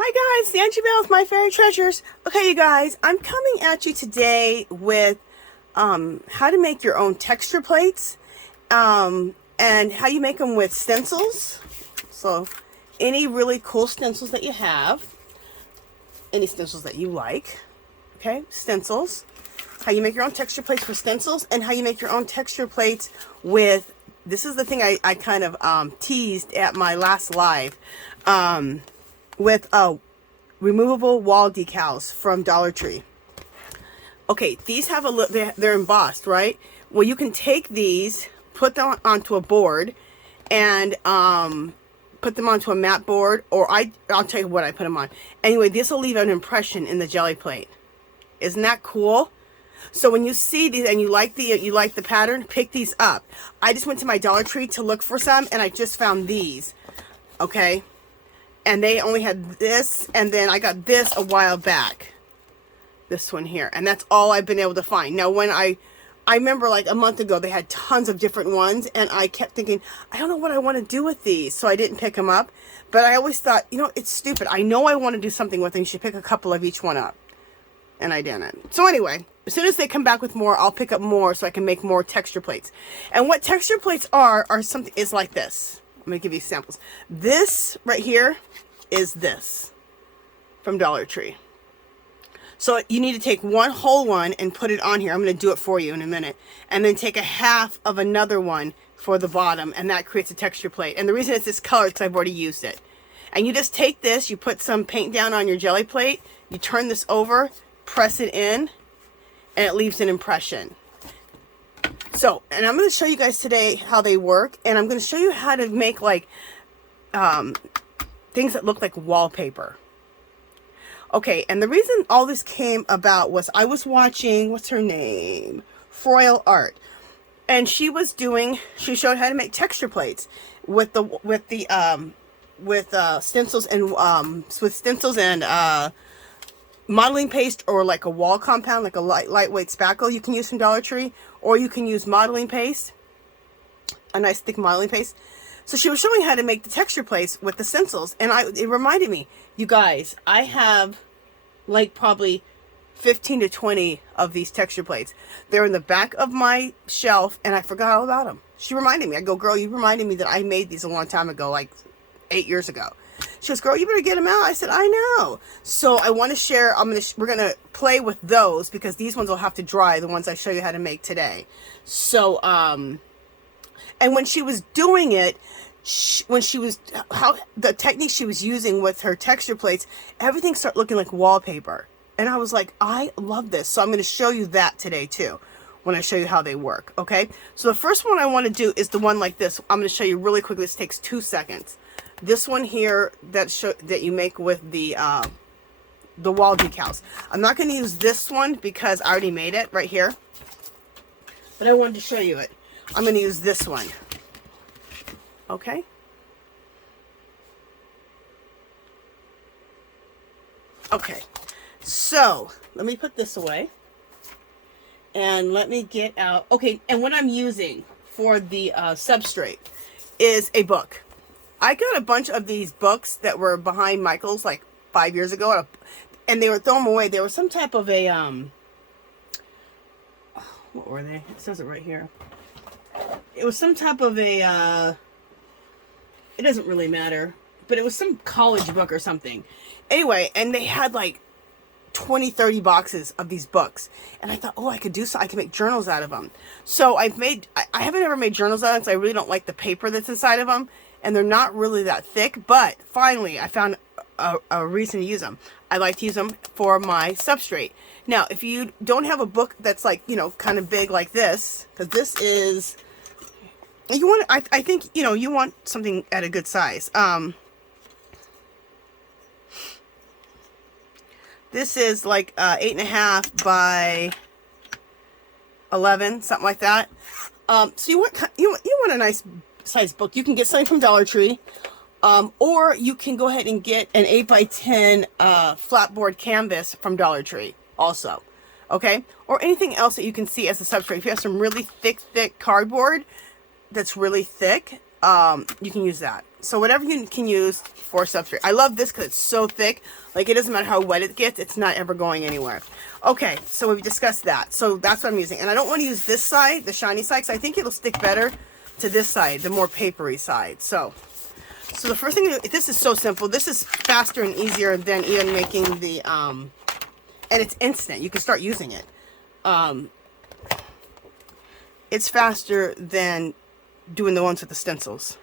Hi guys, Angie Bell with My Fairy Treasures. Okay, you guys, I'm coming at you today with how to make your own texture plates and how you make them with stencils. So any really cool stencils that you have, any stencils that you like, okay, stencils. How you make your own texture plates for stencils and how you make your own texture plates with, this is the thing I kind of teased at my last live, with removable wall decals from Dollar Tree. Okay, these have a look, they're embossed, right? Well, you can take these, put them onto a board, and put them onto a matte board, or I'll tell you what I put them on. Anyway, this will leave an impression in the jelly plate. Isn't that cool? So when you see these and you like the pattern, pick these up. I just went to my Dollar Tree to look for some, and I just found these. Okay. And they only had this, and then I got this a while back. This one here. And that's all I've been able to find. Now, when I remember like a month ago, they had tons of different ones, and I kept thinking, I don't know what I want to do with these, so I didn't pick them up. But I always thought, you know, it's stupid. I know I want to do something with them. You should pick a couple of each one up. And I didn't. So anyway, as soon as they come back with more, I'll pick up more so I can make more texture plates. And what texture plates are something is like this. I'm going to give you samples. This right here is this from Dollar Tree. So you need to take one whole one and put it on here. I'm going to do it for you in a minute. And then take a half of another one for the bottom, and that creates a texture plate. And the reason it's this color is because I've already used it. And you just take this, you put some paint down on your jelly plate, you turn this over, press it in, and it leaves an impression. So, and I'm going to show you guys today how they work, and I'm going to show you how to make like things that look like wallpaper. Okay, and the reason all this came about was I was watching, what's her name? Froyle Art. And she showed how to make texture plates with stencils and modeling paste, or like a wall compound, like a lightweight spackle you can use from Dollar Tree, or you can use modeling paste, a nice thick modeling paste. So she was showing how to make the texture plates with the stencils, and it reminded me, you guys, I have like probably 15 to 20 of these texture plates. They're in the back of my shelf, and I forgot all about them. She reminded me. I go, girl, you reminded me that I made these a long time ago, like 8 years ago. She goes, girl, you better get them out. I said, I know. So I want to share, we're going to play with those, because these ones will have to dry, the ones I show you how to make today. So, and when she was doing it, the technique she was using with her texture plates, everything started looking like wallpaper. And I was like, I love this. So I'm going to show you that today too, when I show you how they work. Okay. So the first one I want to do is the one like this. I'm going to show you really quickly. This takes 2 seconds. This one here that you make with the wall decals. I'm not going to use this one because I already made it right here, but I wanted to show you it. I'm going to use this one. Okay. Okay. So let me put this away, and let me get out. Okay. And what I'm using for the substrate is a book. I got a bunch of these books that were behind Michael's like 5 years ago, and they were throwing them away. They were some type of a, what were they? It says it right here. It was some type of a, it doesn't really matter, but it was some college book or something. Anyway, and they had like 20, 30 boxes of these books. And I thought, oh, I could make journals out of them. So I haven't ever made journals out of them, because I really don't like the paper that's inside of them. And they're not really that thick, but finally I found a reason to use them. I like to use them for my substrate. Now, if you don't have a book that's like, you know, kind of big like this, because this is, you want, I think, you know, you want something at a good size. This is like 8.5 by 11, something like that. So you want a nice size book. You can get something from Dollar Tree, or you can go ahead and get an 8 by 10 flatboard canvas from Dollar Tree also. Okay, or anything else that you can see as a substrate. If you have some really thick cardboard that's really thick, you can use that. So whatever you can use for substrate. I love this because it's so thick. Like, it doesn't matter how wet it gets, it's not ever going anywhere. Okay, so we've discussed that. So that's what I'm using. And I don't want to use this side, the shiny side, because I think it'll stick better to this side, the more papery side. So the first thing, this is so simple. This is faster and easier than even making the, and it's instant. You can start using it. It's faster than doing the ones with the stencils.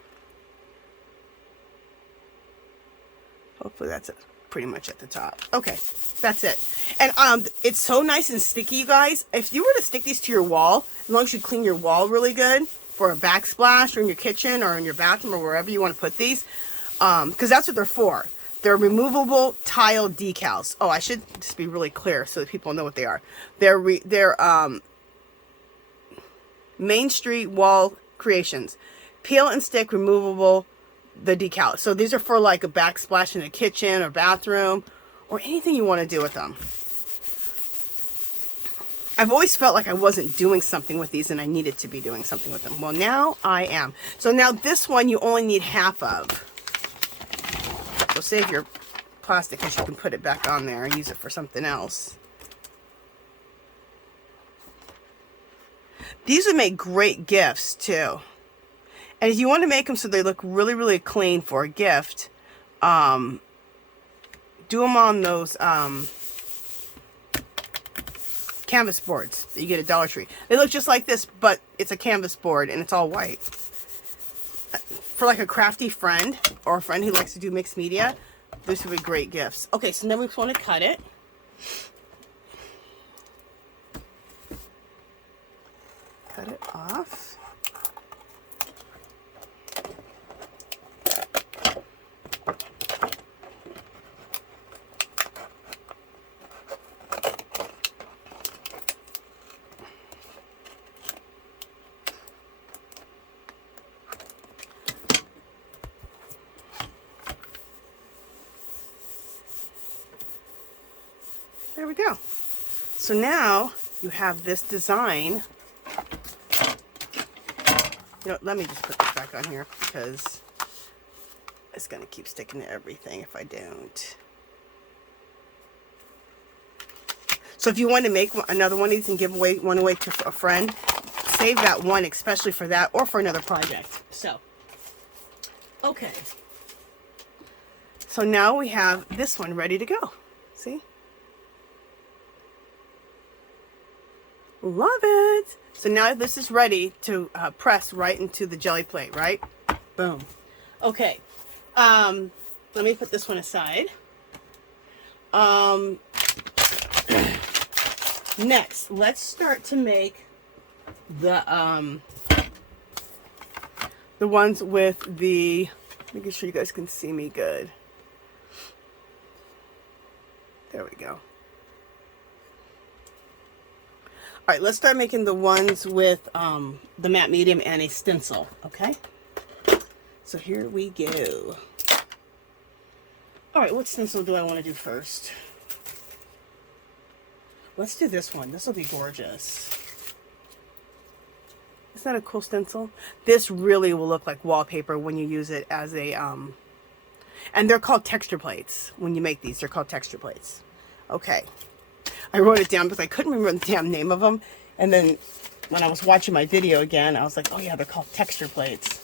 Hopefully that's it, pretty much at the top. Okay, that's it. And it's so nice and sticky, you guys. If you were to stick these to your wall, as long as you clean your wall really good for a backsplash, or in your kitchen or in your bathroom or wherever you want to put these, because that's what they're for. They're removable tile decals. Oh, I should just be really clear so that people know what they are. They're Main Street Wall Creations. Peel and stick removable the decal. So these are for like a backsplash in the kitchen or bathroom or anything you want to do with them. I've always felt like I wasn't doing something with these and I needed to be doing something with them. Well, now I am. So now this one you only need half of. So save your plastic because you can put it back on there and use it for something else. These would make great gifts too. And if you want to make them so they look really, really clean for a gift, do them on those canvas boards that you get at Dollar Tree. They look just like this, but it's a canvas board and it's all white. For like a crafty friend or a friend who likes to do mixed media, this would be great gifts. Okay, so then we just want to cut it. Cut it off. There we go. So now you have this design. You know, let me just put this back on here because it's going to keep sticking to everything if I don't. So if you want to make another one of these and give one away to a friend, save that one especially for that or for another project. So, okay. So now we have this one ready to go. See? Love it. So now this is ready to press right into the jelly plate, right? Boom. Okay. Let me put this one aside. Next, let's start to make the ones with the, making sure you guys can see me good. There we go. All right, let's start making the ones with the matte medium and a stencil, okay? So here we go. All right, what stencil do I want to do first? Let's do this one. This will be gorgeous. Isn't that a cool stencil? This really will look like wallpaper when you use it as a, and they're called texture plates. When you make these, they're called texture plates. Okay. I wrote it down because I couldn't remember the damn name of them. And then when I was watching my video again, I was like, oh yeah, they're called texture plates.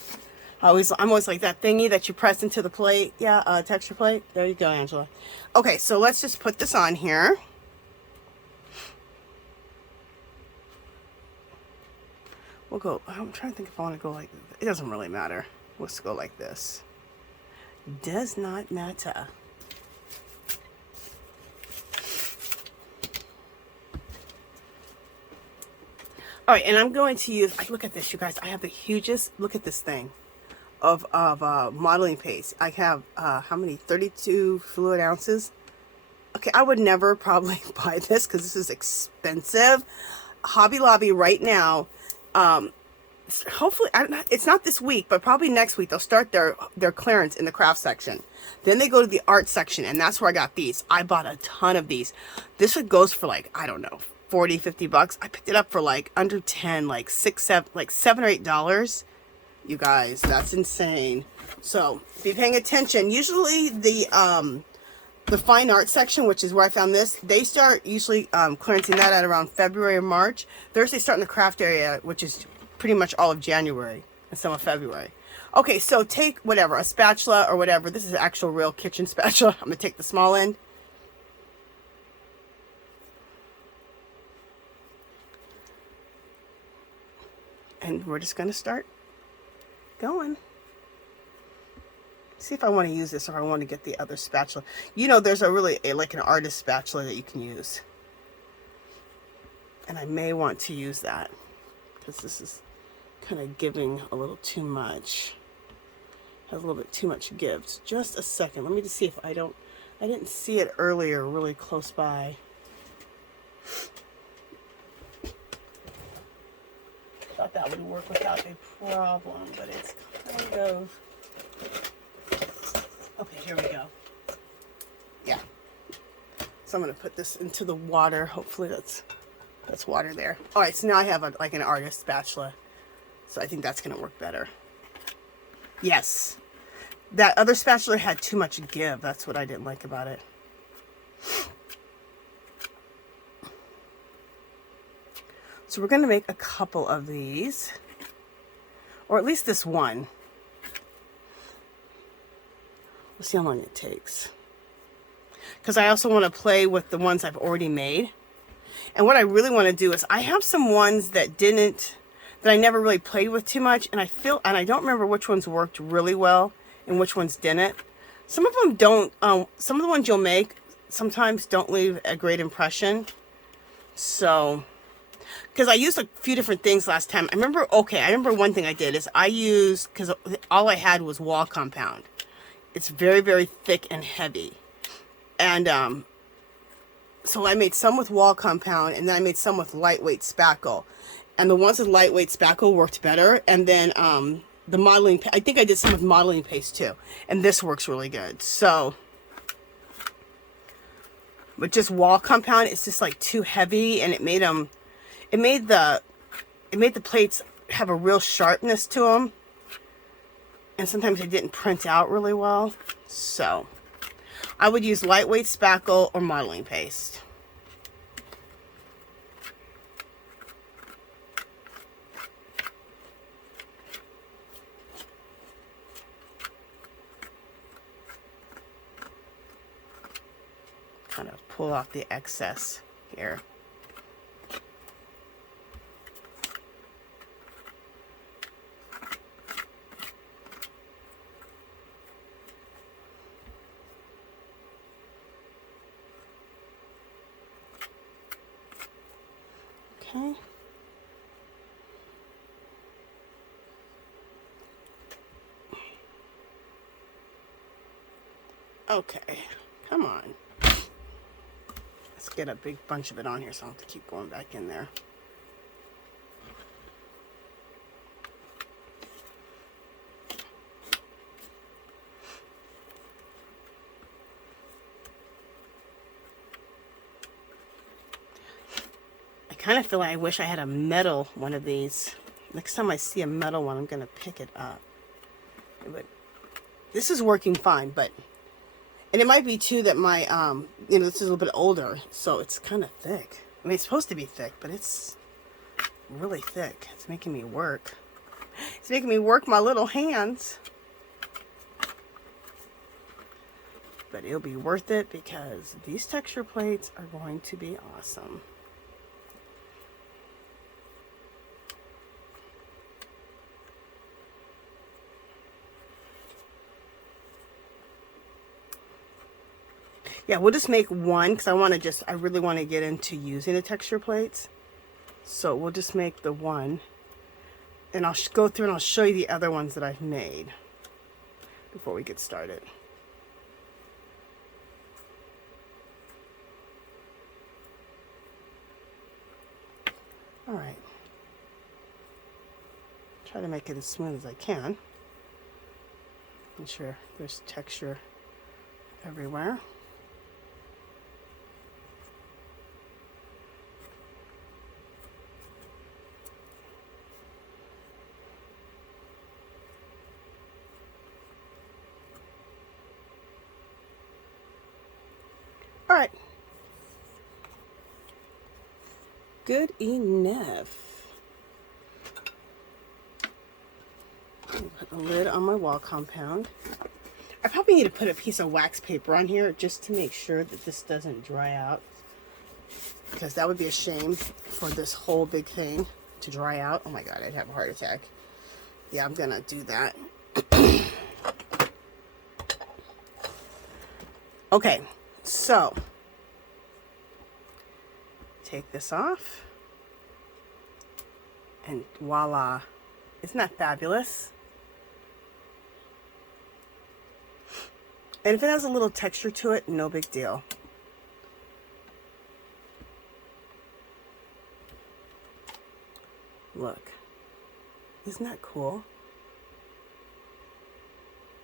I'm always like that thingy that you press into the plate. Yeah, texture plate. There you go, Angela. Okay, so let's just put this on here. We'll go, I'm trying to think if I want to go like, it doesn't really matter. Let's go like this. Does not matter. All right, and I'm going to use, look at this, you guys. I have the hugest, look at this thing, of modeling paste. I have, how many, 32 fluid ounces? Okay, I would never probably buy this because this is expensive. Hobby Lobby right now, hopefully, it's not this week, but probably next week, they'll start their clearance in the craft section. Then they go to the art section, and that's where I got these. I bought a ton of these. This one goes for like, I don't know, 40, 50 bucks. I picked it up for like under 10, like $7 or $8. You guys, that's insane. So be paying attention. Usually the fine art section, which is where I found this, they start usually clearancing that at around February or March. Thursday start in the craft area, which is pretty much all of January and some of February. Okay, so take whatever, a spatula or whatever. This is an actual real kitchen spatula. I'm going to take the small end. And we're just going to start going. See if I want to use this or I want to get the other spatula. You know, there's like an artist spatula that you can use. And I may want to use that because this is kind of giving a little too much. Has a little bit too much give. Just a second. Let me just see if I didn't see it earlier really close by. Thought that would work without a problem, but it's kind of... Okay, here we go. Yeah. So I'm going to put this into the water. Hopefully that's water there. All right, so now I have like an artist spatula. So I think that's going to work better. Yes. That other spatula had too much give. That's what I didn't like about it. So we're going to make a couple of these. Or at least this one. We'll see how long it takes. Because I also want to play with the ones I've already made. And what I really want to do is I have some ones that I never really played with too much. And I don't remember which ones worked really well and which ones didn't. Some of them don't, some of the ones you'll make sometimes don't leave a great impression. So, because I used a few different things last time. I remember one thing I did is because all I had was wall compound. It's very, very thick and heavy. And so I made some with wall compound, and then I made some with lightweight spackle. And the ones with lightweight spackle worked better. And then the modeling, I think I did some with modeling paste too. And this works really good. So, but just wall compound, it's just like too heavy, and it made the plates have a real sharpness to them. And sometimes they didn't print out really well. So I would use lightweight spackle or modeling paste. Kind of pull off the excess here. Okay. Okay, come on. Let's get a big bunch of it on here so I don't have to keep going back in there. I kind of feel like I wish I had a metal one of these. Next time I see a metal one, I'm going to pick it up. But this is working fine, and it might be too that my, this is a little bit older, so it's kind of thick. I mean, it's supposed to be thick, but it's really thick. It's making me work. It's making me work my little hands. But it'll be worth it because these texture plates are going to be awesome. Yeah, we'll just make one because I really want to get into using the texture plates. So we'll just make the one. And I'll go through and I'll show you the other ones that I've made before we get started. All right. Try to make it as smooth as I can. Make sure there's texture everywhere. All right. Good enough. Put a lid on my wall compound. I probably need to put a piece of wax paper on here just to make sure that this doesn't dry out, because that would be a shame for this whole big thing to dry out. Oh my God, I'd have a heart attack. Yeah, I'm gonna do that. Okay, so take this off and voila. Isn't that fabulous? And if it has a little texture to it, no big deal. Look, isn't that cool?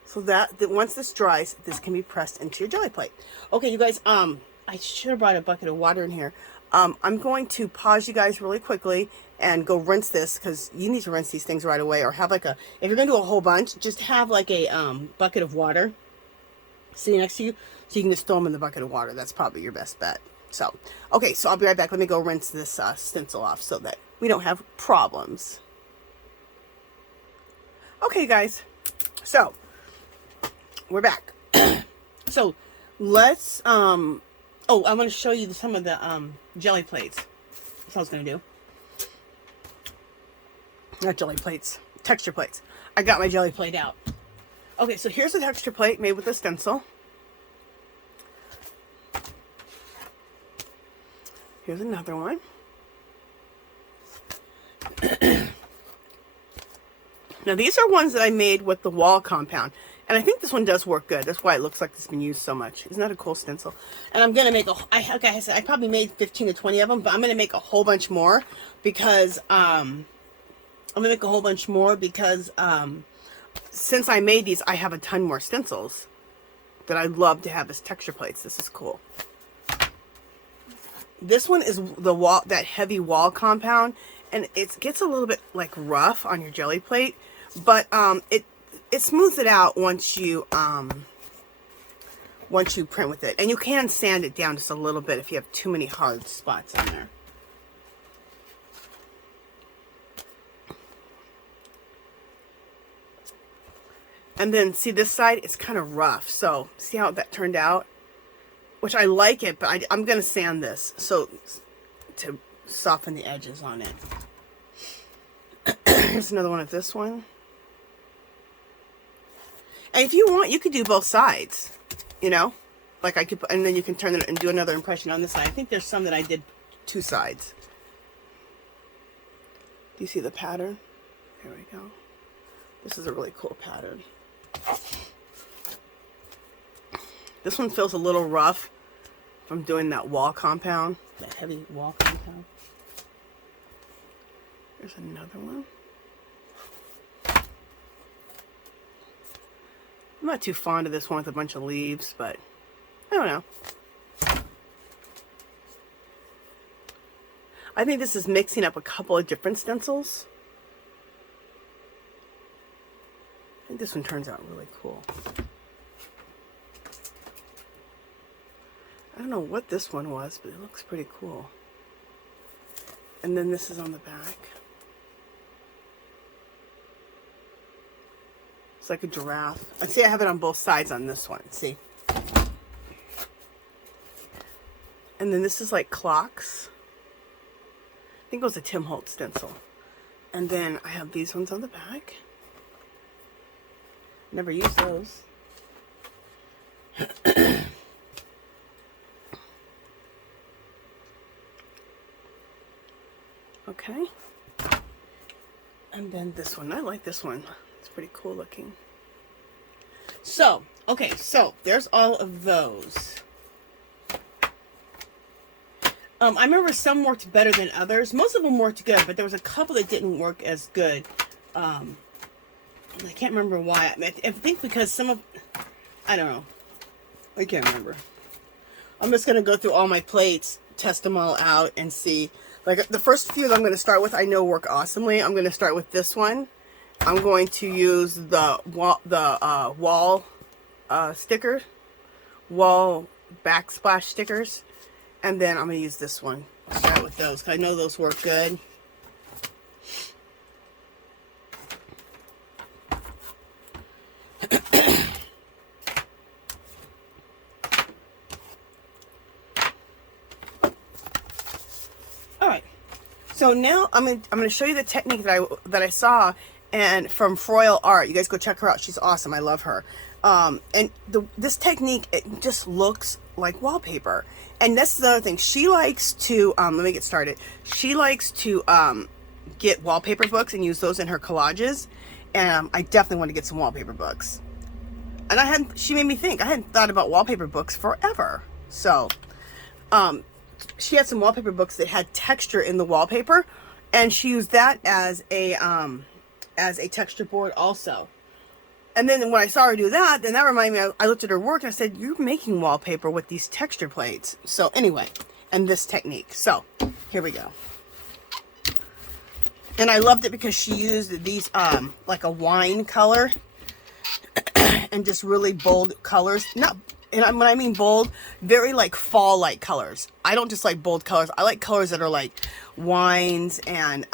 So that once this dries, this can be pressed into your jelly plate. Okay, you guys, I should have brought a bucket of water in here. I'm going to pause you guys really quickly and go rinse this, because you need to rinse these things right away, or have like if you're gonna do a whole bunch, just have like a bucket of water sitting next to you, so you can just throw them in the bucket of water. That's probably your best bet. So, okay, so I'll be right back. Let me go rinse this stencil off so that we don't have problems. Okay, guys, so we're back. So let's oh, I want to show you some of the jelly plates. That's what I was gonna do. Not jelly plates, texture plates. I got my jelly plate out. Okay, so here's a texture plate made with a stencil. Here's another one. Now these are ones that I made with the wall compound, and I think this one does work good. That's why it looks like it's been used so much. Isn't that a cool stencil? And I'm gonna make like I said, I probably made 15 to 20 of them, but I'm gonna make a whole bunch more because since I made these, I have a ton more stencils that I'd love to have as texture plates. This is cool. This one is that heavy wall compound, and it gets a little bit like rough on your jelly plate, but it smooths it out once you print with it. And you can sand it down just a little bit if you have too many hard spots on there. And then see this side, it's kind of rough. So see how that turned out? Which I like it, but I'm going to sand this to soften the edges on it. Here's another one of this one. And if you want, you could do both sides, you know? Like I could, and then you can turn it and do another impression on this side. I think there's some that I did two sides. Do you see the pattern? There we go. This is a really cool pattern. This one feels a little rough from doing that wall compound, that heavy wall compound. There's another one. I'm not too fond of this one with a bunch of leaves, but I don't know. I think this is mixing up a couple of different stencils. I think this one turns out really cool. I don't know what this one was, but it looks pretty cool. And then this is on the back. It's like a giraffe. I see I have it on both sides on this one. See? And then this is like clocks. I think it was a Tim Holtz stencil. And then I have these ones on the back. Never used those. Okay. And then this one. I like this one. It's pretty cool looking. So, okay, so there's all of those. I remember some worked better than others. Most of them worked good, but there was a couple that didn't work as good. I can't remember why. I think because some of... I don't know. I can't remember. I'm just going to go through all my plates, test them all out, and see. Like, the first few that I'm going to start with, I know work awesomely. I'm going to start with this one. I'm going to use the wall sticker. Wall backsplash stickers. And then I'm going to use this one. Start with those, because I know those work good. Alright, so now I'm gonna show you the technique that I saw and from Froyle Art. You guys go check her out. She's awesome. I love her. And this technique, it just looks like wallpaper. And that's the other thing. She likes to, let me get started. She likes to get wallpaper books and use those in her collages. And I definitely want to get some wallpaper books. And she made me think. I hadn't thought about wallpaper books forever. So, she had some wallpaper books that had texture in the wallpaper. And she used that as a texture board also. And then when I saw her do that, then that reminded me, I looked at her work and I said, you're making wallpaper with these texture plates. So anyway, and this technique. So here we go. And I loved it because she used these, like a wine color and just really bold colors. And when I mean bold, very like fall-like colors. I don't just like bold colors. I like colors that are like wines and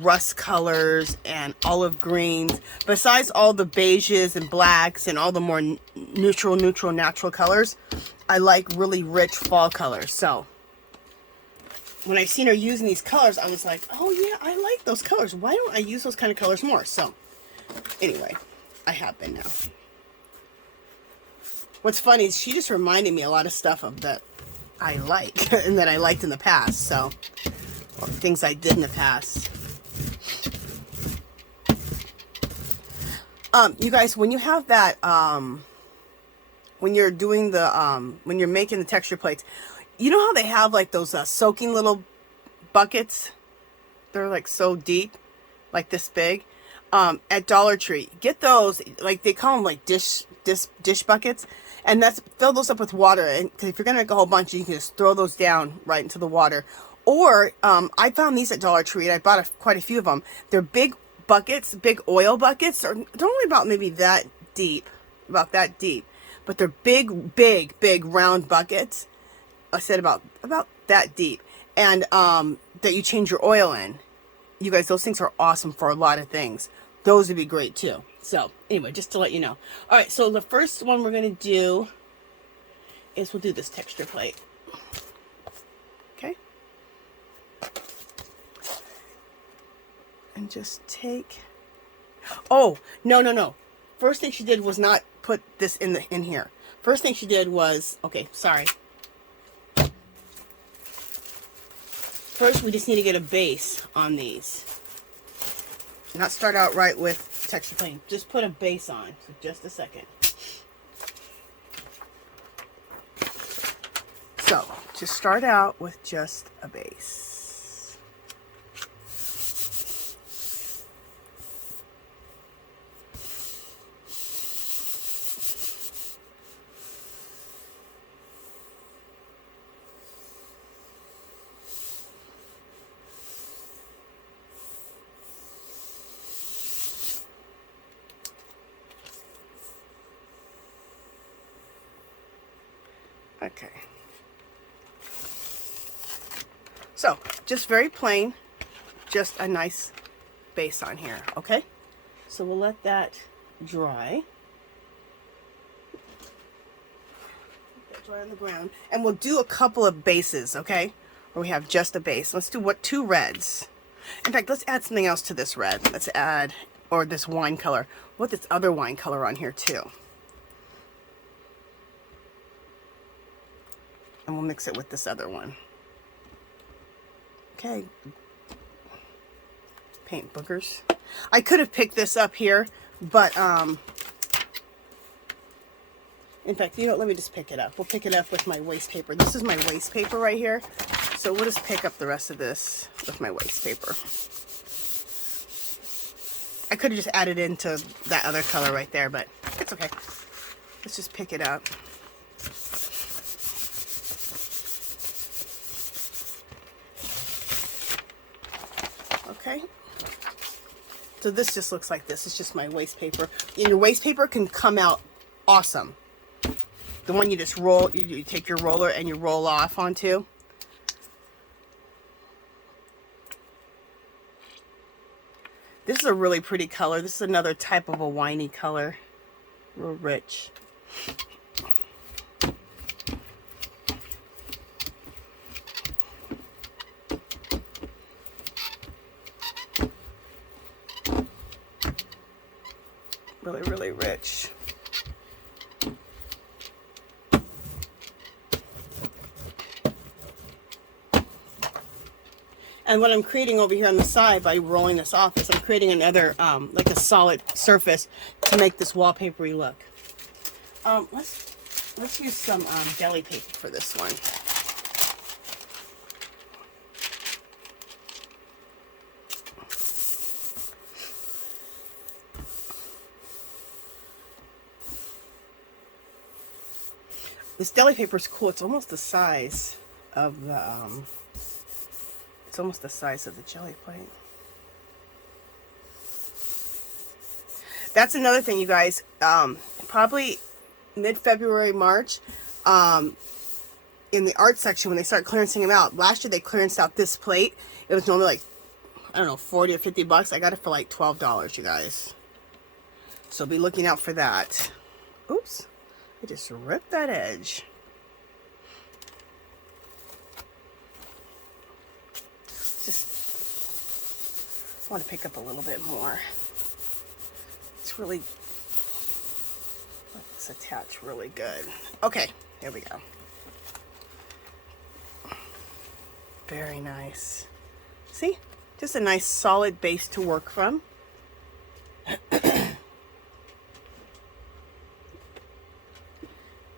rust colors and olive greens. Besides all the beiges and blacks and all the more neutral, natural colors, I like really rich fall colors. So when I seen her using these colors, I was like, oh yeah, I like those colors. Why don't I use those kind of colors more? So anyway, I have been now. What's funny is she just reminded me a lot of stuff of that I like and that I liked in the past. So, or things I did in the past. You guys, when you have that, when you're doing the, when you're making the texture plates, you know how they have like those soaking little buckets? They're like so deep, like this big. At Dollar Tree, get those. Like they call them like dish buckets. And fill those up with water, and because if you're gonna make a whole bunch, you can just throw those down right into the water. Or I found these at Dollar Tree, and I bought quite a few of them. They're big buckets, big oil buckets. They're only about maybe that deep, but they're big round buckets. I said about that deep, and that you change your oil in. You guys, those things are awesome for a lot of things. Those would be great too. So anyway, just to let you know. All right, so the first one we're going to do is we'll do this texture plate. Okay. And just take, oh, no. First thing she did was not put this in here. First thing she did was, okay, sorry. First, we just need to get a base on these. Not start out right with texture plate. Just put a base on. So just a second. So, just start out with just a base. Okay. So, just very plain, just a nice base on here, okay? So we'll let that dry. Let that dry on the ground. And we'll do a couple of bases, okay? Where we have just a base. Let's do two reds. In fact, let's add something else to this red. Let's add, or this wine color. What this other wine color on here too. And we'll mix it with this other one. Okay. Paint boogers. I could have picked this up here, but in fact, you know, let me just pick it up. We'll pick it up with my waste paper. This is my waste paper right here. So we'll just pick up the rest of this with my waste paper. I could have just added into that other color right there, but it's okay. Let's just pick it up. Okay, so this just looks like this. It's just my waste paper. And your waste paper can come out awesome. the one you just roll, you take your roller and you roll off onto. This is a really pretty color. This is another type of a winey color. Real rich. Really, really rich. And what I'm creating over here on the side by rolling this off is I'm creating another, like a solid surface to make this wallpapery look. Let's use some Gelli paper for this one. This deli paper is cool. It's almost the size of the, it's almost the size of the jelly plate. That's another thing, you guys. Probably mid-February, March, in the art section when they start clearancing them out. Last year they clearanced out this plate. It was normally like, I don't know, 40 or 50 bucks. I got it for like $12, you guys. So be looking out for that. Oops. I just ripped that edge. Just want to pick up a little bit more. It's really, let's attach really good. Okay, here we go. Very nice. See? Just a nice solid base to work from.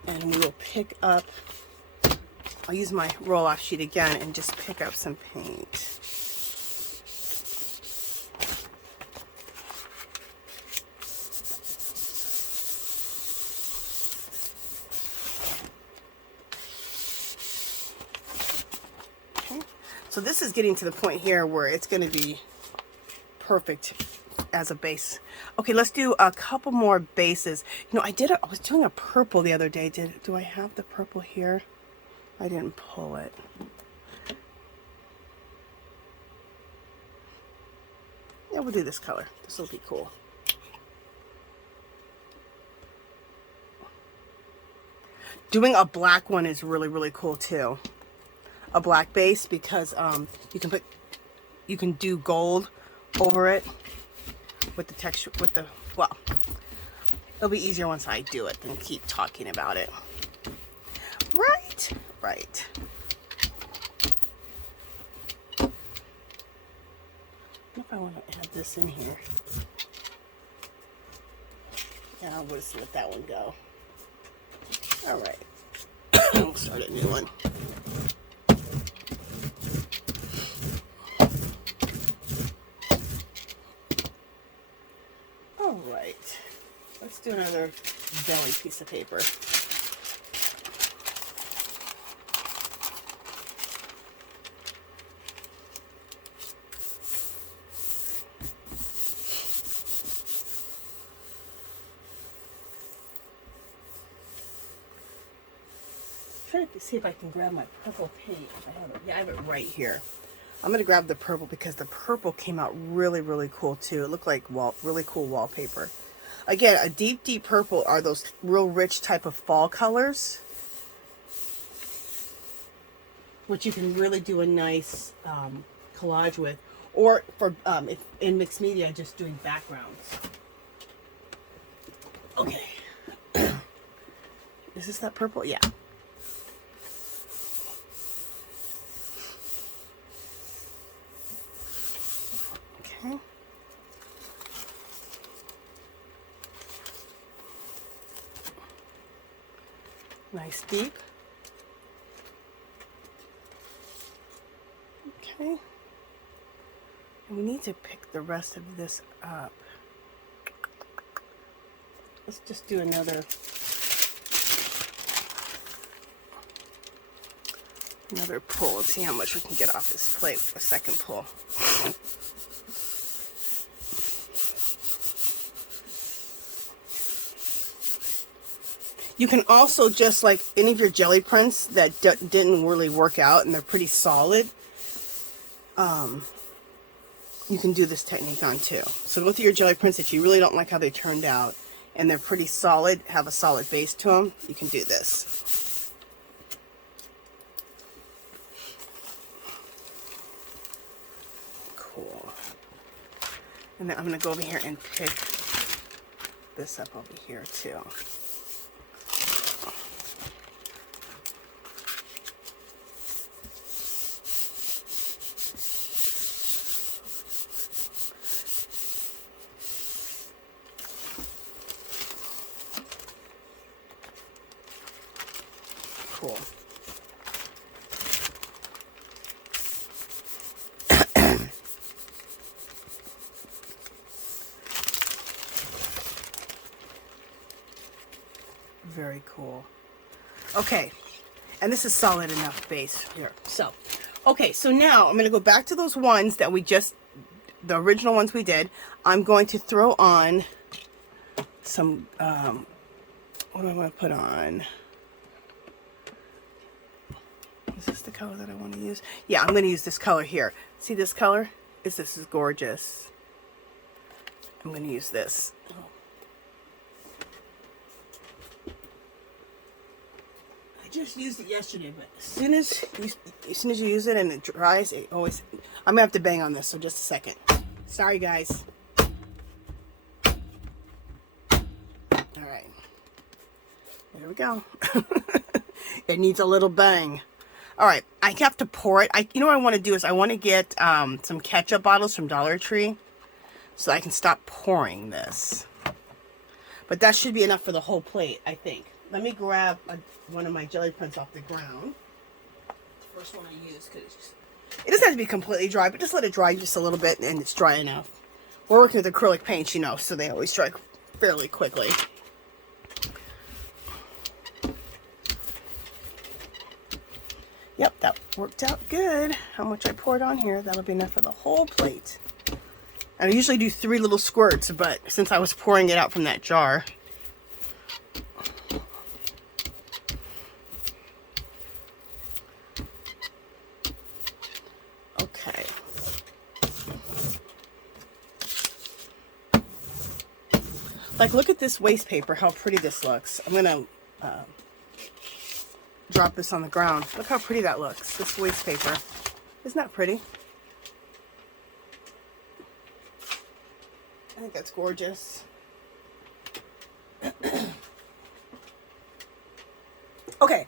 And we will pick up, I'll use my roll-off sheet again and just pick up some paint. Okay, so this is getting to the point here where it's going to be perfect as a base. Okay, let's do a couple more bases. You know, I was doing a purple the other day. Do I have the purple here? I didn't pull it. Yeah, we'll do this color. This will be cool. Doing a black one is really, really cool too. A black base, because you can do gold over it. With the texture, well, it'll be easier once I do it than keep talking about it. Right, right. I don't know if I want to add this in here. Yeah, I'll just let that one go. All right, we'll start a new one. Alright, let's do another belly piece of paper. I'm trying to see if I can grab my purple paint. I have it. Yeah, I have it right here. I'm going to grab the purple because the purple came out really, really cool too. It looked like really cool wallpaper. Again, a deep, deep purple are those real rich type of fall colors, which you can really do a nice collage with. Or for if in mixed media, just doing backgrounds. Okay. Is this that purple? Yeah. Okay. Nice deep. Okay. And we need to pick the rest of this up. Let's just do another pull and see how much we can get off this plate with a second pull. You can also just like any of your jelly prints that didn't really work out and they're pretty solid, you can do this technique on too. So go through your jelly prints that you really don't like how they turned out and they're pretty solid, have a solid base to them, you can do this. Cool. And then I'm going to go over here and pick this up over here too. Cool. Very cool. Okay, and this is solid enough base here. So, okay, so now I'm going to go back to those ones that we just, the original ones we did. I'm going to throw on some, what do I want to put on? Is this the color that I want to use? Yeah, I'm going to use this color here. See this color? This is gorgeous. I'm going to use this. I just used it yesterday, but as soon as you use it and it dries, it always. I'm gonna have to bang on this, so just a second. Sorry, guys. All right, there we go. It needs a little bang. All right, I have to pour it. You know what I want to do is I want to get some ketchup bottles from Dollar Tree, so I can stop pouring this. But that should be enough for the whole plate, I think. Let me grab one of my jelly prints off the ground. The first one I use, because it doesn't have to be completely dry, but just let it dry just a little bit and it's dry enough. We're working with acrylic paints, you know, so they always dry fairly quickly. Yep, that worked out good. How much I poured on here, that'll be enough for the whole plate. And I usually do 3 little squirts, but since I was pouring it out from that jar. Okay. Like, look at this waste paper, how pretty this looks. I'm gonna drop this on the ground. Look how pretty that looks, this waste paper. Isn't that pretty? I think that's gorgeous. Okay,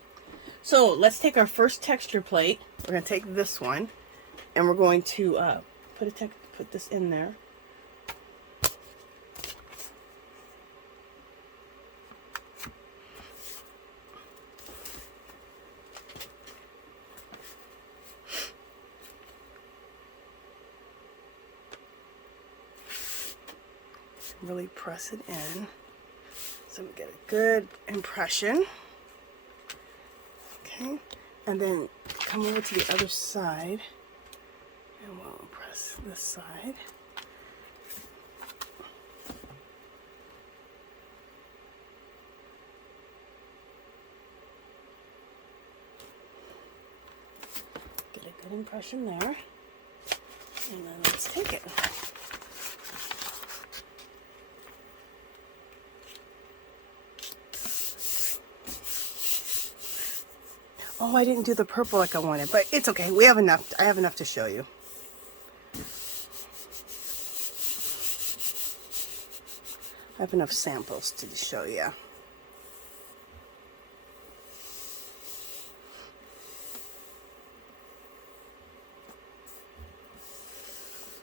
so let's take our first texture plate. We're going to take this one, and we're going to put this in there. Really press it in so we get a good impression. Okay, and then come over to the other side and we'll press this side. Get a good impression there, and then let's take it. Oh, I didn't do the purple like I wanted, but it's okay. We have enough. I have enough to show you. I have enough samples to show you.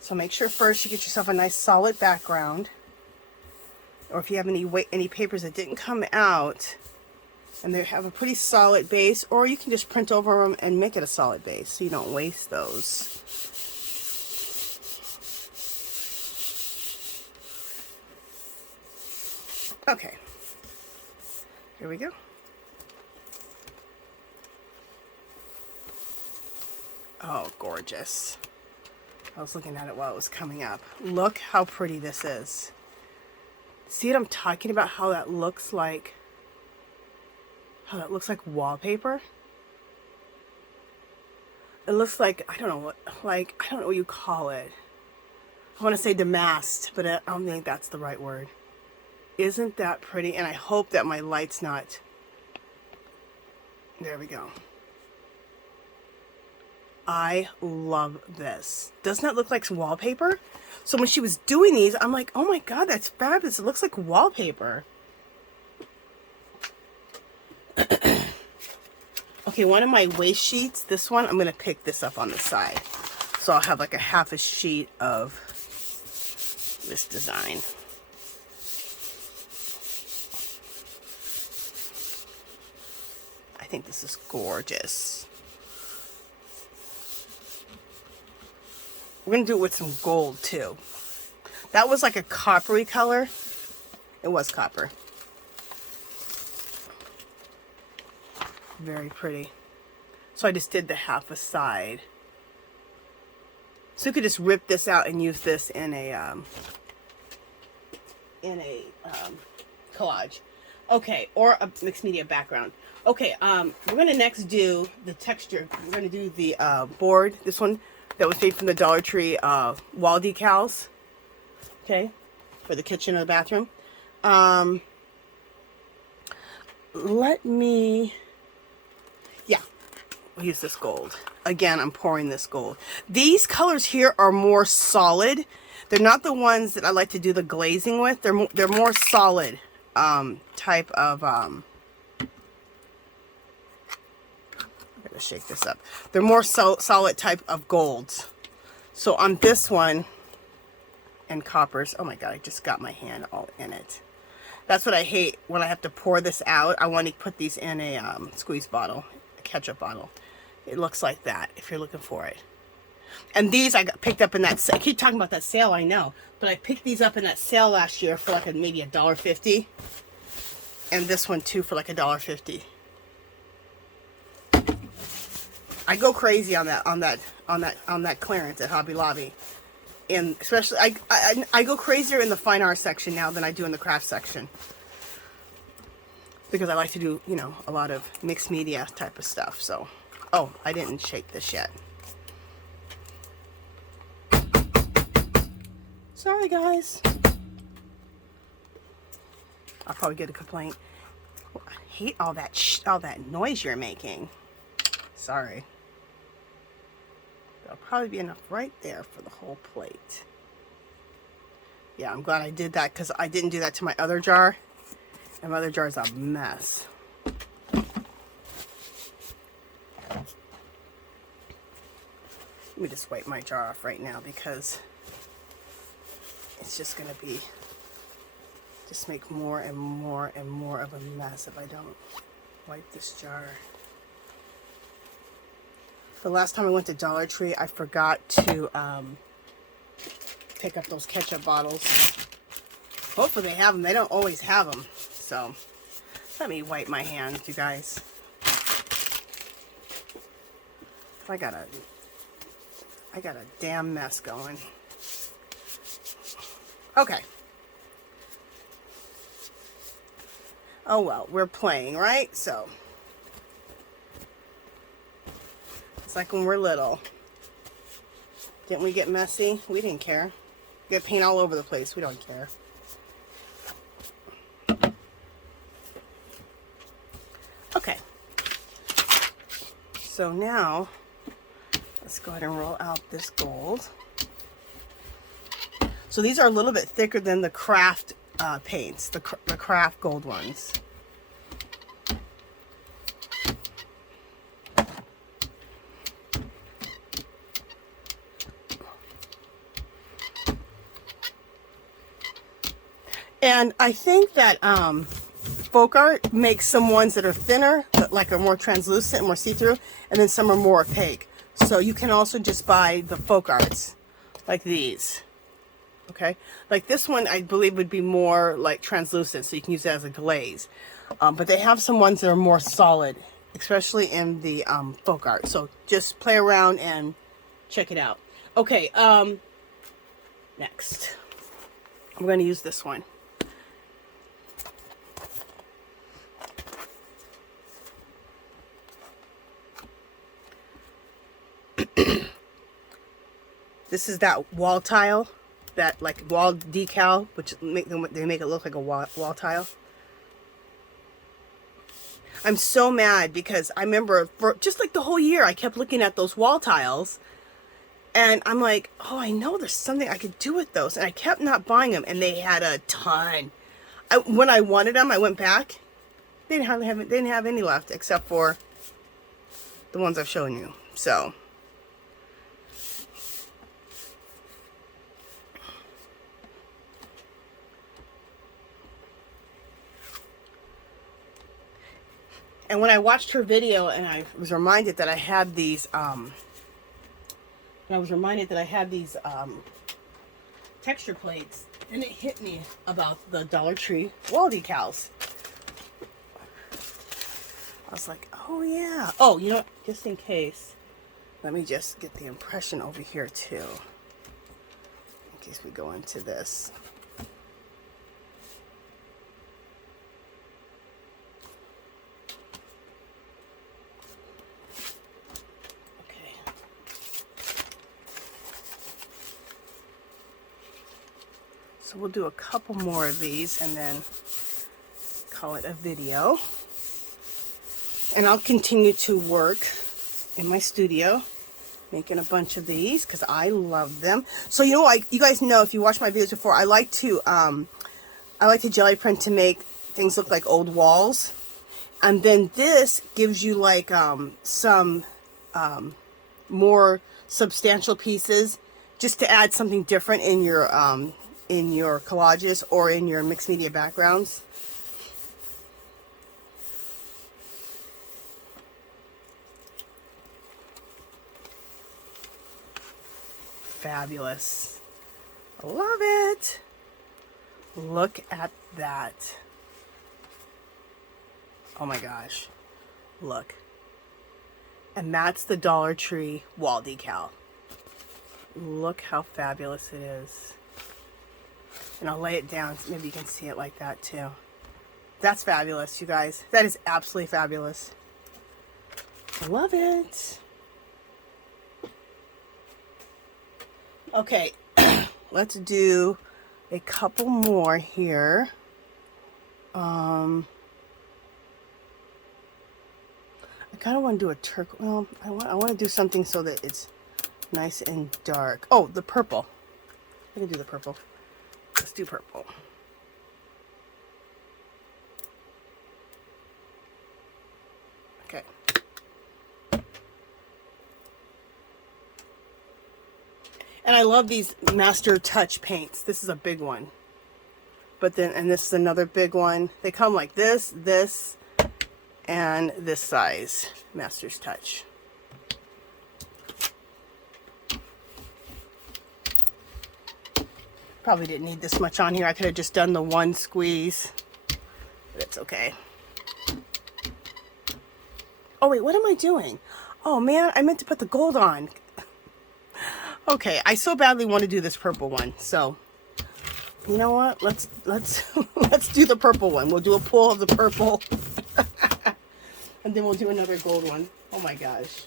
So make sure first you get yourself a nice solid background. Or if you have any papers that didn't come out, and they have a pretty solid base, or you can just print over them and make it a solid base so you don't waste those. Okay, here we go. Oh, gorgeous. I was looking at it while it was coming up. Look how pretty this is. See what I'm talking about, how that looks like Oh, it looks like wallpaper. It looks like, I don't know what, like, I don't know what you call it. I want to say damasked, but I don't think that's the right word. Isn't that pretty? And I hope that my light's not... There we go. I love this. Doesn't that look like some wallpaper? So when she was doing these, I'm like, oh my god, that's fabulous. It looks like wallpaper. Okay, one of my waste sheets, this one, I'm going to pick this up on the side. So I'll have like a half a sheet of this design. I think this is gorgeous. We're going to do it with some gold too. That was like a coppery color. It was copper. Very pretty. So I just did the half a side. So you could just rip this out and use this in a collage. Okay, or a mixed media background. Okay, we're gonna next do the texture. We're gonna do the board. This one that was made from the Dollar Tree wall decals. Okay, for the kitchen or the bathroom. Let me. Yeah, we'll use this gold. Again, I'm pouring this gold. These colors here are more solid. They're not the ones that I like to do the glazing with. They're more solid type of. I'm gonna shake this up. They're more solid type of golds. So on this one, and coppers. Oh my god, I just got my hand all in it. That's what I hate when I have to pour this out. I want to put these in a squeeze bottle, a ketchup bottle. It looks like that if you're looking for it. And these I got picked up in that, I keep talking about that sale, I know. But I picked these up in that sale last year for like maybe $1.50. And this one too for like $1.50. I go crazy on that clearance at Hobby Lobby. And especially, I go crazier in the fine art section now than I do in the craft section. Because I like to do, you know, a lot of mixed media type of stuff, so. Oh, I didn't shake this yet. Sorry, guys. I'll probably get a complaint. Oh, I hate all that noise you're making. Sorry. There'll probably be enough right there for the whole plate. Yeah, I'm glad I did that because I didn't do that to my other jar. And my other jar is a mess. Let me just wipe my jar off right now because it's just going to be, just make more and more and more of a mess if I don't wipe this jar. The last time I went to Dollar Tree, I forgot to pick up those ketchup bottles. Hopefully they have them. They don't always have them. So let me wipe my hands, you guys. I got a damn mess going. Okay. Oh well, we're playing, right? So it's like when we're little. Didn't we get messy? We didn't care. Get paint all over the place. We don't care. Okay. So now, let's go ahead and roll out this gold. So these are a little bit thicker than the craft paints, the craft gold ones. And I think that folk art makes some ones that are thinner, that like are more translucent, more see-through, and then some are more opaque. So you can also just buy the folk arts, like these. Okay, like this one I believe would be more like translucent, so you can use it as a glaze. But they have some ones that are more solid, especially in the folk art. So just play around and check it out. Okay, next I'm going to use this one. This is that wall tile, that like wall decal, which they make it look like a wall tile. I'm so mad because I remember for just like the whole year I kept looking at those wall tiles and I'm like, oh, I know there's something I could do with those, and I kept not buying them, and they had a ton. When I wanted them, I went back. They didn't have any left except for the ones I've shown you. So and when I watched her video and I was reminded that I had these texture plates, and it hit me about the Dollar Tree wall decals. I was like, oh yeah. Oh, you know what? Just in case, let me just get the impression over here too, in case we go into this. Okay. So we'll do a couple more of these and then call it a video. And I'll continue to work in my studio, making a bunch of these because I love them. So you know, you guys know, if you watch my videos before, I like to jelly print to make things look like old walls, and then this gives you like some more substantial pieces, just to add something different in your collages or in your mixed media backgrounds. Fabulous. I love it. Look at that. Oh my gosh. Look. And that's the Dollar Tree wall decal. Look how fabulous it is. And I'll lay it down so maybe you can see it like that too. That's fabulous, you guys. That is absolutely fabulous. I love it. Okay, let's do a couple more here. I kind of want to do a turquoise. Well, I want to do something so that it's nice and dark. Oh, the purple. I can do the purple. Let's do purple. Okay. And I love these Master Touch paints. This is a big one. But then, and this is another big one. They come like this, this, and this size. Master's Touch. Probably didn't need this much on here. I could have just done the one squeeze. But it's okay. Oh wait, what am I doing? Oh man, I meant to put the gold on. Okay, I so badly want to do this purple one, so you know what? Let's let's do the purple one. We'll do a pull of the purple, and then we'll do another gold one. Oh my gosh,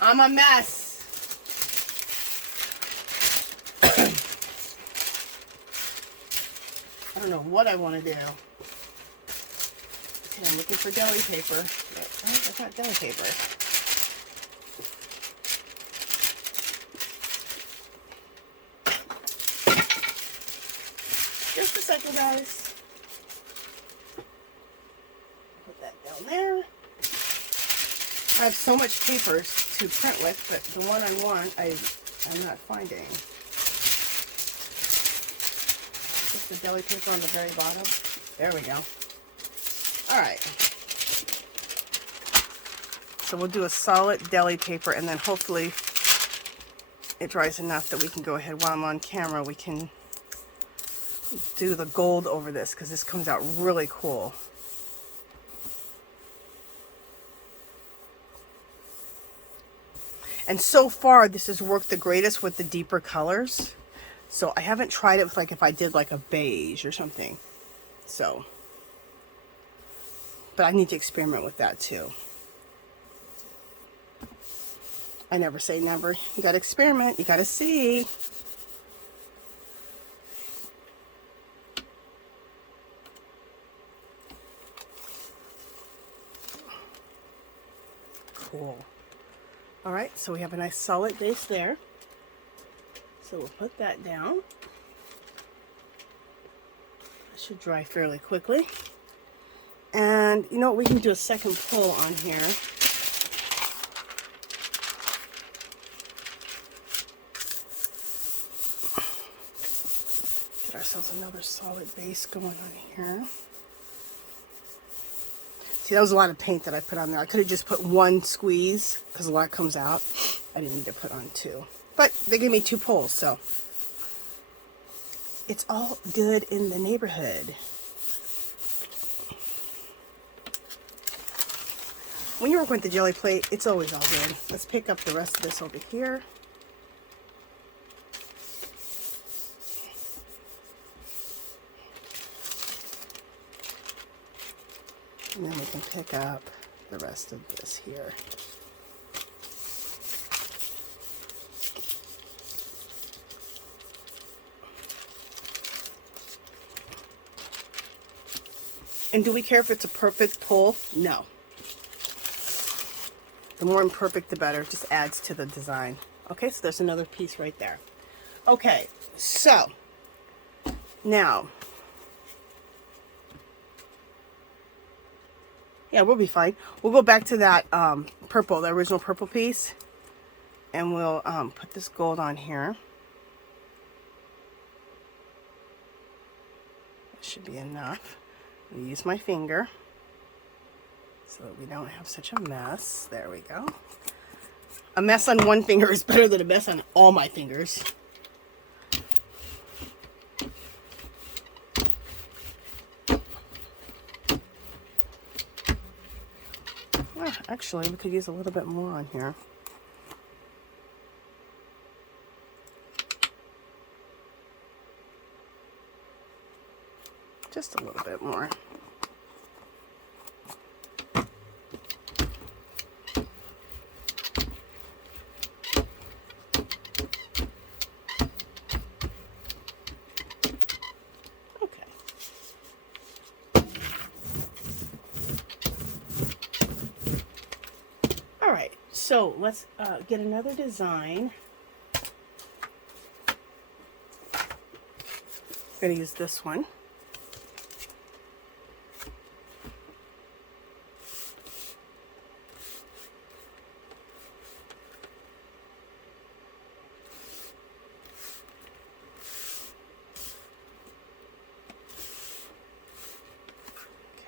I'm a mess. I don't know what I want to do. Okay, I'm looking for deli paper. Oh, that's not deli paper. Just a second, guys. Put that down there. I have so much papers to print with, but the one I want, I'm not finding. Just the deli paper on the very bottom. There we go. Alright. So we'll do a solid deli paper, and then hopefully it dries enough that we can go ahead, while I'm on camera, we can do the gold over this, because this comes out really cool. And so far this has worked the greatest with the deeper colors. So I haven't tried it with, like, if I did like a beige or something. So, but I need to experiment with that too. I never say never. You gotta experiment, you gotta see. Cool. All right, so we have a nice solid base there. So we'll put that down. It should dry fairly quickly. And you know what, we can do a second pull on here. Get ourselves another solid base going on here. See, that was a lot of paint that I put on there. I could have just put one squeeze because a lot comes out. I didn't need to put on two. But they gave me two pulls, so it's all good in the neighborhood. When you're working with the jelly plate, it's always all good. Let's pick up the rest of this over here. And then we can pick up the rest of this here. And do we care if it's a perfect pull? No. The more imperfect, the better. It just adds to the design. Okay, so there's another piece right there. Okay, so now, yeah, we'll be fine. We'll go back to that purple, the original purple piece, and we'll put this gold on here. That should be enough. I'll use my finger so that we don't have such a mess. There we go. A mess on one finger is better than a mess on all my fingers. Well, actually, we could use a little bit more on here. Just a little bit more. So let's get another design. I'm going to use this one.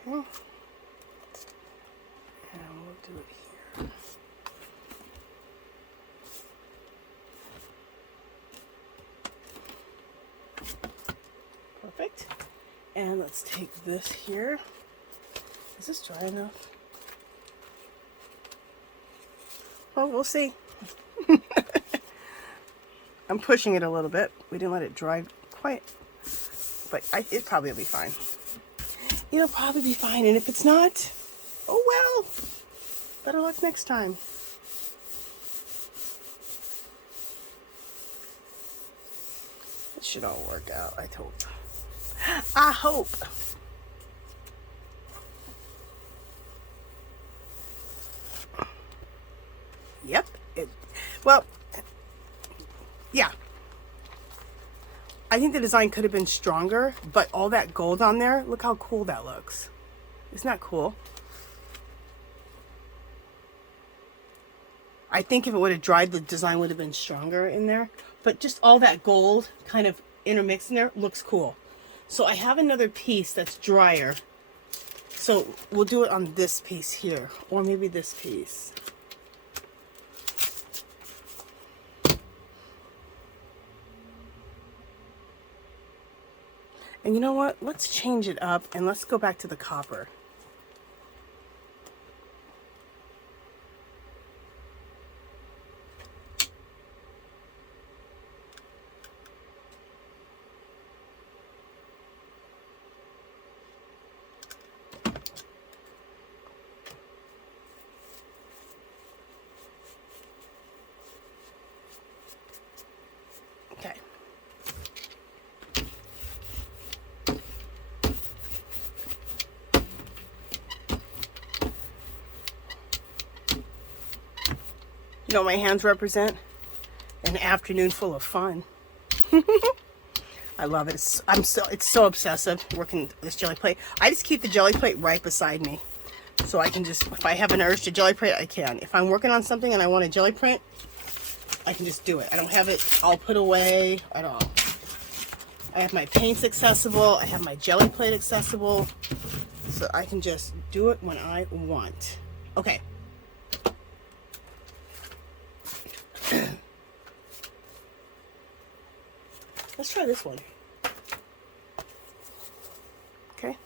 Okay. And we'll do it here. Perfect. And let's take this here. Is this dry enough? Well, we'll see. I'm pushing it a little bit. We didn't let it dry quite, but it probably will be fine. It'll probably be fine, and if it's not, oh well. Better luck next time. It should all work out, I hope. I hope. Yep. Well, yeah. I think the design could have been stronger, but all that gold on there, look how cool that looks. Isn't that cool? I think if it would have dried, the design would have been stronger in there. But just all that gold kind of intermixed in there looks cool. So I have another piece that's drier. So we'll do it on this piece here, or maybe this piece. And you know what? Let's change it up and let's go back to the copper. You know what my hands represent? An afternoon full of fun. I love it. It's so obsessive working this jelly plate. I just keep the jelly plate right beside me. So I can just, if I have an urge to jelly print, I can. If I'm working on something and I want to jelly print, I can just do it. I don't have it all put away at all. I have my paints accessible. I have my jelly plate accessible. So I can just do it when I want. Okay. Let's try this one. Okay.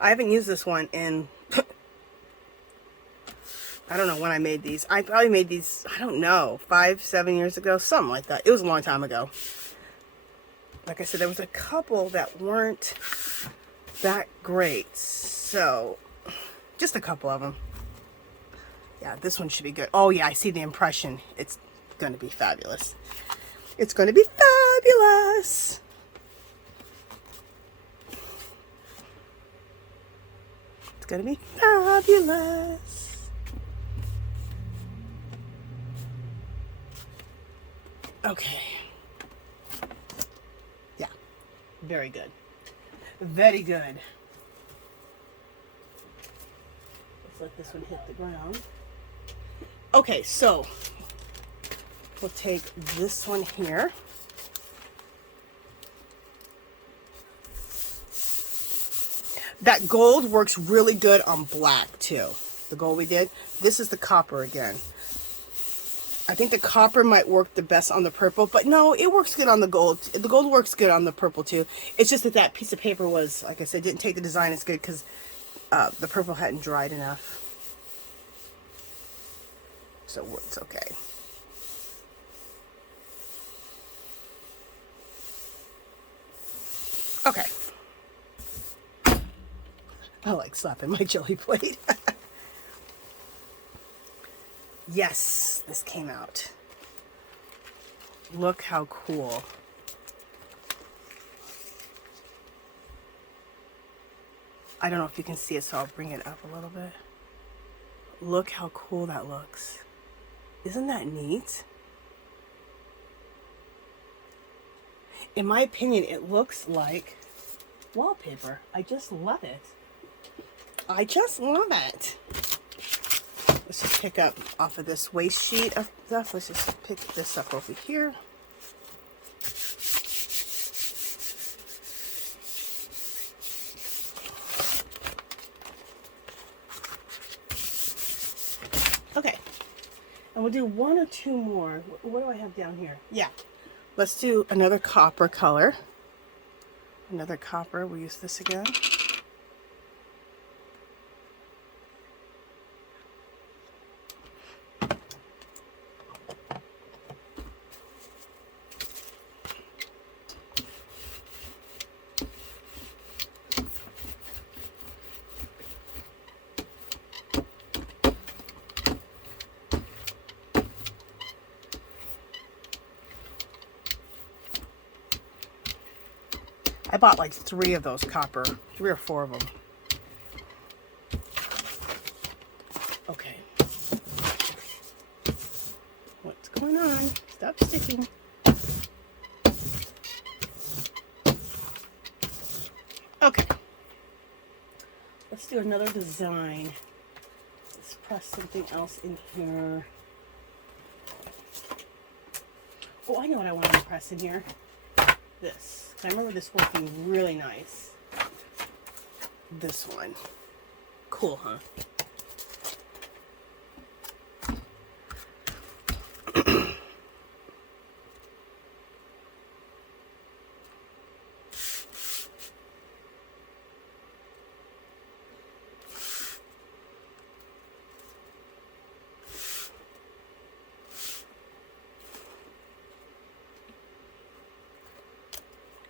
I haven't used this one in, I don't know when I made these. I probably made these, I don't know, 5-7 years ago, something like that. It was a long time ago. Like I said, there was a couple that weren't that great. So, just a couple of them. Yeah, this one should be good. Oh yeah, I see the impression. It's going to be fabulous. It's going to be fabulous. It's going to be fabulous. Okay. Yeah, very good. Very good. Let's let this one hit the ground. Okay, so we'll take this one here. That gold works really good on black too. The gold we did. This is the copper again. I think the copper might work the best on the purple, but no, it works good on the gold. The gold works good on the purple too. It's just that that piece of paper was, like I said, didn't take the design as good because the purple hadn't dried enough. So it's okay. Okay. I like slapping my jelly plate. Yes, this came out. Look how cool. I don't know if you can see it, so I'll bring it up a little bit. Look how cool that looks. Isn't that neat? In my opinion, it looks like wallpaper. I just love it. I just love it. Let's just pick up off of this waste sheet of stuff. Let's just pick this up over here. Okay. And we'll do one or two more. What do I have down here? Yeah. Let's do another copper color. Another copper. We'll use this again. I bought like 3 of those copper, 3 or 4 of them. Okay. What's going on? Stop sticking. Okay. Let's do another design. Let's press something else in here. Oh, I know what I want to press in here. This. I remember this working really nice. This one. Cool, huh?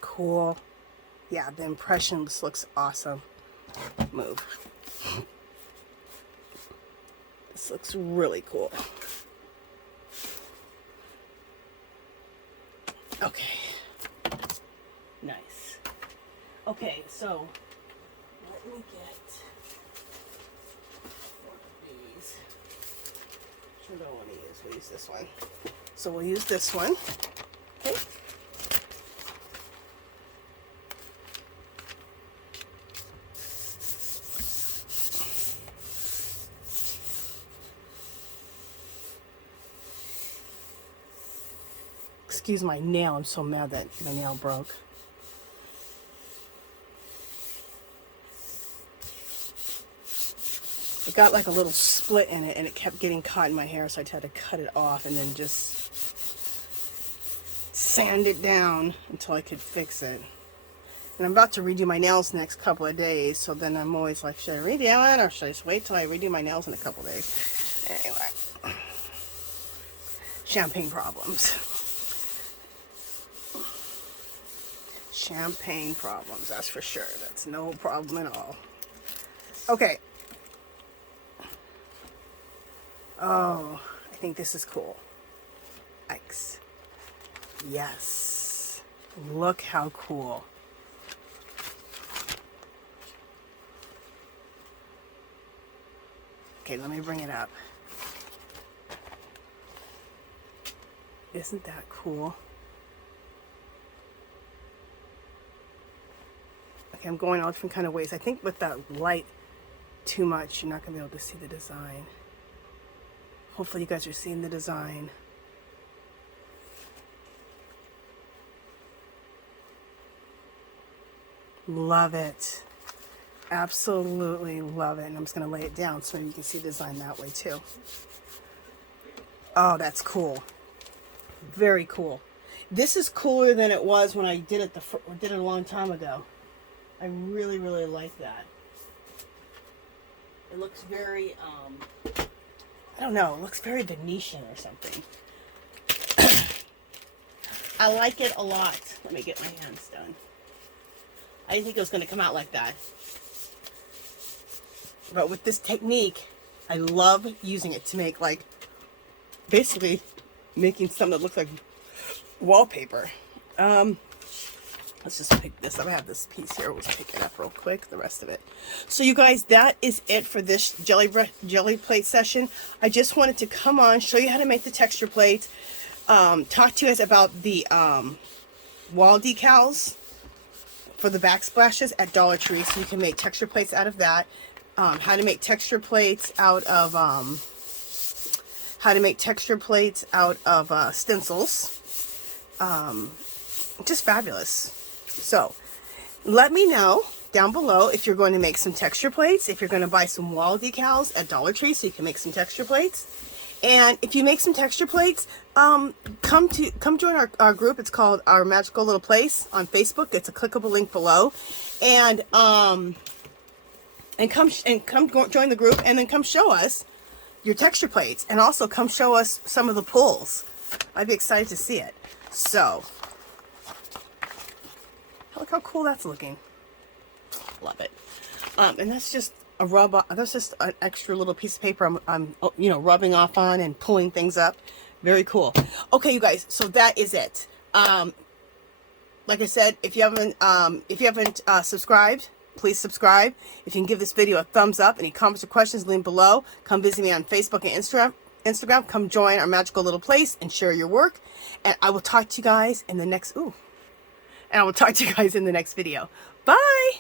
Cool. Yeah, the impression just looks awesome. Move. This looks really cool. Okay. Nice. Okay, so let me get one of these. Which one do I want to use? We'll use this one. So we'll use this one. Okay. Excuse my nail. I'm so mad that my nail broke. It got like a little split in it and it kept getting caught in my hair, so I had to cut it off and then just sand it down until I could fix it. And I'm about to redo my nails next couple of days, so then I'm always like, should I redo it or should I just wait till I redo my nails in a couple of days? Anyway, champagne problems. Champagne problems, that's for sure. That's no problem at all. Okay. Oh, I think this is cool. X. Yes. Look how cool. Okay, let me bring it up. Isn't that cool? Okay, I'm going all different kind of ways. I think with that light too much, you're not going to be able to see the design. Hopefully you guys are seeing the design. Love it. Absolutely love it. And I'm just going to lay it down so maybe you can see the design that way too. Oh, that's cool. Very cool. This is cooler than it was when I did it a long time ago. I really, really like that. It looks very, I don't know, it looks very Venetian or something. I like it a lot. Let me get my hands done. I didn't think it was going to come out like that. But with this technique, I love using it to make, like, basically making something that looks like wallpaper. Let's just pick this up. I have this piece here. Let's pick it up real quick, the rest of it. So you guys, that is it for this jelly plate session. I just wanted to come on, show you how to make the texture plates, talk to you guys about the wall decals for the backsplashes at Dollar Tree, so you can make texture plates out of that. How to make texture plates out of stencils. Just fabulous. So let me know down below if you're going to make some texture plates, if you're going to buy some wall decals at Dollar Tree so you can make some texture plates. And if you make some texture plates, come join our group. It's called Our Magical Little Place on Facebook. It's a clickable link below. And come join the group, and then come show us your texture plates, and also come show us some of the pulls. I'd be excited to see it. So look how cool that's looking. Love it. And that's just a that's just an extra little piece of paper I'm rubbing off on and pulling things up. Very cool. Okay, you guys, so that is it. Like I said, if you haven't subscribed, please subscribe. If you can give this video a thumbs up, any comments or questions, leave below. Come visit me on Facebook and Instagram. Come join our magical little place and share your work. And I will talk to you guys in the next video. Bye!